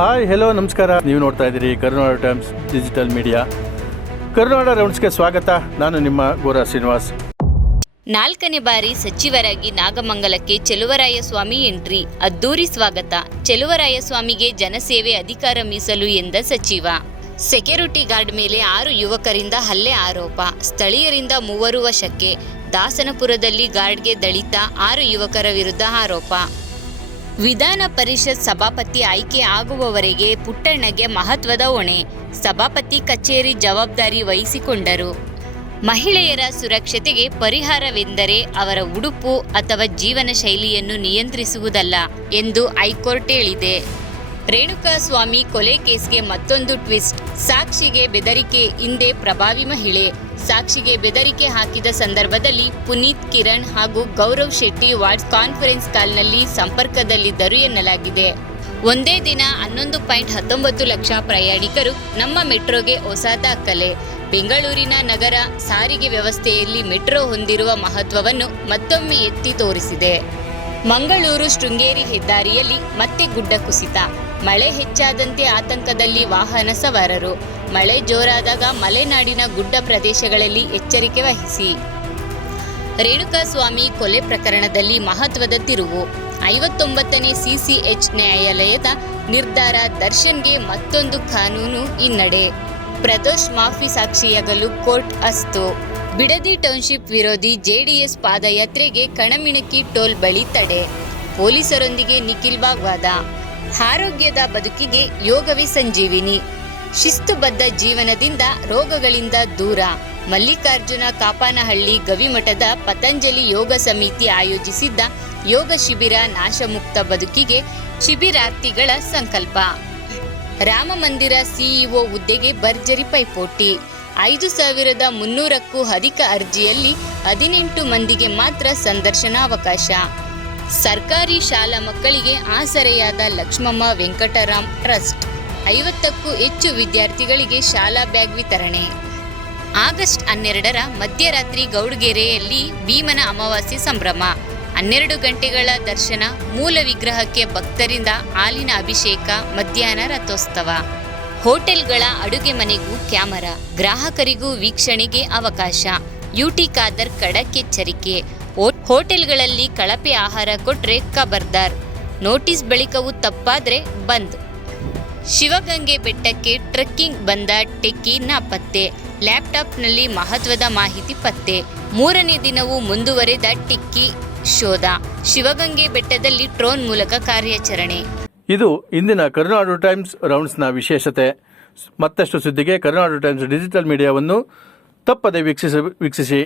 Hi hello ನಮಸ್ಕಾರ. ನೀವು ನೋಡ್ತಾ ಇದ್ದೀರಿ ಕರುನಾಡ ಟೈಮ್ಸ್ ಡಿಜಿಟಲ್ ಮೀಡಿಯಾ. ಕರುನಾಡ ರೌಂಡ್ಸ್ಗೆ ಸ್ವಾಗತ. ನಾನು ನಿಮ್ಮ ಗೋರಾ ಶ್ರೀನಿವಾಸ್. 4ನೇ ಬಾರಿ ಸಚಿವರಾಗಿ ನಾಗಮಂಗಲಕ್ಕೆ ಚೆಲುವರಾಯಸ್ವಾಮಿ ಎಂಟ್ರಿ. ಅದ್ದೂರಿ ಸ್ವಾಗತ. ಚೆಲುವರಾಯಸ್ವಾಮಿಗೆ ಜನಸೇವೆ ಅಧಿಕಾರ ಮೀಸಲು ಎಂದ ಸಚಿವ. ಸೆಕ್ಯೂರಿಟಿ ಗಾರ್ಡ್ ಮೇಲೆ 6 ಯುವಕರಿಂದ ಹಲ್ಲೆ ಆರೋಪ. ಸ್ಥಳೀಯರಿಂದ 3 ವಶಕ್ಕೆ. ದಾಸನಪುರದಲ್ಲಿ ಗಾರ್ಡ್ಗೆ ದಳಿತ, 6 ಯುವಕರ ವಿರುದ್ಧ ಆರೋಪ. ವಿಧಾನ ಪರಿಷತ್ ಸಭಾಪತಿ ಆಯ್ಕೆ ಆಗುವವರೆಗೆ ಪುಟ್ಟಣ್ಣಗೆ ಮಹತ್ವದ ಹೊಣೆ. ಸಭಾಪತಿ ಕಚೇರಿ ಜವಾಬ್ದಾರಿ ವಹಿಸಿಕೊಂಡರು. ಮಹಿಳೆಯರ ಸುರಕ್ಷತೆಗೆ ಪರಿಹಾರವೆಂದರೆ ಅವರ ಉಡುಪು ಅಥವಾ ಜೀವನ ಶೈಲಿಯನ್ನು ನಿಯಂತ್ರಿಸುವುದಲ್ಲ ಎಂದು ಹೈಕೋರ್ಟ್ ಹೇಳಿದೆ. ರೇಣುಕಾಸ್ವಾಮಿ ಕೊಲೆ ಕೇಸ್ಗೆ ಮತ್ತೊಂದು ಟ್ವಿಸ್ಟ್. ಸಾಕ್ಷಿಗೆ ಬೆದರಿಕೆ ಹಿಂದೆ ಪ್ರಭಾವಿ ಮಹಿಳೆ. ಸಾಕ್ಷಿಗೆ ಬೆದರಿಕೆ ಹಾಕಿದ ಸಂದರ್ಭದಲ್ಲಿ ಪುನೀತ್, ಕಿರಣ್ ಹಾಗೂ ಗೌರವ್ ಶೆಟ್ಟಿ ವಾಟ್ಸ್ ಕಾನ್ಫರೆನ್ಸ್ ಕಾಲ್ನಲ್ಲಿ ಸಂಪರ್ಕದಲ್ಲಿದ್ದರು ಎನ್ನಲಾಗಿದೆ. ಒಂದೇ ದಿನ 11.19 ಲಕ್ಷ ಪ್ರಯಾಣಿಕರು. ನಮ್ಮ ಮೆಟ್ರೋಗೆ ಹೊಸ ದಾಖಲೆ. ಬೆಂಗಳೂರಿನ ನಗರ ಸಾರಿಗೆ ವ್ಯವಸ್ಥೆಯಲ್ಲಿ ಮೆಟ್ರೋ ಹೊಂದಿರುವ ಮಹತ್ವವನ್ನು ಮತ್ತೊಮ್ಮೆ ಎತ್ತಿ ತೋರಿಸಿದೆ. ಮಂಗಳೂರು ಶೃಂಗೇರಿ ಹೆದ್ದಾರಿಯಲ್ಲಿ ಮತ್ತೆ ಗುಡ್ಡ ಕುಸಿತ. ಮಳೆ ಹೆಚ್ಚಾದಂತೆ ಆತಂಕದಲ್ಲಿ ವಾಹನ ಸವಾರರು. ಮಳೆ ಜೋರಾದಾಗ ಮಲೆನಾಡಿನ ಗುಡ್ಡ ಪ್ರದೇಶಗಳಲ್ಲಿ ಎಚ್ಚರಿಕೆ ವಹಿಸಿ. ರೇಣುಕಾಸ್ವಾಮಿ ಕೊಲೆ ಪ್ರಕರಣದಲ್ಲಿ ಮಹತ್ವದ ತಿರುವು. 59ನೇ CCH ನ್ಯಾಯಾಲಯದ ನಿರ್ಧಾರ. ದರ್ಶನ್ಗೆ ಮತ್ತೊಂದು ಕಾನೂನು ಹಿನ್ನಡೆ. ಪ್ರದೋಷ್ ಮಾಫಿ ಸಾಕ್ಷಿಯಾಗಲು ಕೋರ್ಟ್ ಅಸ್ತು. ಬಿಡದಿ ಟೌನ್ಶಿಪ್ ವಿರೋಧಿ JDS ಪಾದಯಾತ್ರೆಗೆ ಕಣಮಿಣಕಿ ಟೋಲ್ ಬಳಿ ತಡೆ. ಪೊಲೀಸರೊಂದಿಗೆ ನಿಖಿಲ್ ವಾಗ್ವಾದ. ಆರೋಗ್ಯದ ಬದುಕಿಗೆ ಯೋಗವೇ ಸಂಜೀವಿನಿ. ಶಿಸ್ತುಬದ್ಧ ಜೀವನದಿಂದ ರೋಗಗಳಿಂದ ದೂರ. ಮಲ್ಲಿಕಾರ್ಜುನ ಕಾಪಾನಹಳ್ಳಿ ಗವಿಮಠದ ಪತಂಜಲಿ ಯೋಗ ಸಮಿತಿ ಆಯೋಜಿಸಿದ್ದ ಯೋಗ ಶಿಬಿರ. ನಾಶಮುಕ್ತ ಬದುಕಿಗೆ ಶಿಬಿರಾರ್ಥಿಗಳ ಸಂಕಲ್ಪ. ರಾಮ ಮಂದಿರ CEO ಹುದ್ದೆಗೆ ಭರ್ಜರಿ ಪೈಪೋಟಿ. 5,300ಕ್ಕೂ ಅಧಿಕ ಅರ್ಜಿಯಲ್ಲಿ 18 ಮಂದಿಗೆ ಮಾತ್ರ ಸಂದರ್ಶನ ಅವಕಾಶ. ಸರ್ಕಾರಿ ಶಾಲಾ ಮಕ್ಕಳಿಗೆ ಆಸರೆಯಾದ ಲಕ್ಷ್ಮಮ್ಮ ವೆಂಕಟರಾಮ್ ಟ್ರಸ್ಟ್. 50ಕ್ಕೂ ಹೆಚ್ಚು ವಿದ್ಯಾರ್ಥಿಗಳಿಗೆ ಶಾಲಾ ಬ್ಯಾಗ್ ವಿತರಣೆ. ಆಗಸ್ಟ್ 12ರ ಮಧ್ಯರಾತ್ರಿ ಗೌಡಗೆರೆಯಲ್ಲಿ ಭೀಮನ ಅಮಾವಾಸ್ಯೆ ಸಂಭ್ರಮ. 12 ಗಂಟೆಗಳ ದರ್ಶನ. ಮೂಲ ವಿಗ್ರಹಕ್ಕೆ ಭಕ್ತರಿಂದ ಹಾಲಿನ ಅಭಿಷೇಕ. ಮಧ್ಯಾಹ್ನ ರಥೋತ್ಸವ. ಹೋಟೆಲ್ಗಳ ಅಡುಗೆ ಮನೆಗೂ ಕ್ಯಾಮರಾ. ಗ್ರಾಹಕರಿಗೂ ವೀಕ್ಷಣೆಗೆ ಅವಕಾಶ. UT ಖಾದರ್ ಖಡಕ್ ಎಚ್ಚರಿಕೆ. ಹೋಟೆಲ್ಗಳಲ್ಲಿ ಕಳಪೆ ಆಹಾರ ಕೊಟ್ರೆ ಖಬರ್ದಾರ್. ನೋಟಿಸ್ ಬಳಿಕವೂ ತಪ್ಪಾದ್ರೆ ಬಂದ್. ಶಿವಗಂಗೆ ಬೆಟ್ಟಕ್ಕೆ ಟ್ರೆಕ್ಕಿಂಗ್ ಬಂದ ಟೆಕ್ಕಿ ನಾಪತ್ತೆ. ಲ್ಯಾಪ್ಟಾಪ್ನಲ್ಲಿ ಮಹತ್ವದ ಮಾಹಿತಿ ಪತ್ತೆ. 3ನೇ ದಿನವೂ ಮುಂದುವರೆದ ಟೆಕ್ಕಿ ಶೋಧ. ಶಿವಗಂಗೆ ಬೆಟ್ಟದಲ್ಲಿ ಡ್ರೋನ್ ಮೂಲಕ ಕಾರ್ಯಾಚರಣೆ. ಇದು ಇಂದಿನ ಕರುನಾಡು ಟೈಮ್ಸ್ ರೌಂಡ್ಸ್ನ ವಿಶೇಷತೆ. ಮತ್ತಷ್ಟು ಸುದ್ದಿಗೆ ಕರುನಾಡು ಟೈಮ್ಸ್ ಡಿಜಿಟಲ್ ಮೀಡಿಯಾವನ್ನು ತಪ್ಪದೆ ವೀಕ್ಷಿಸಿ.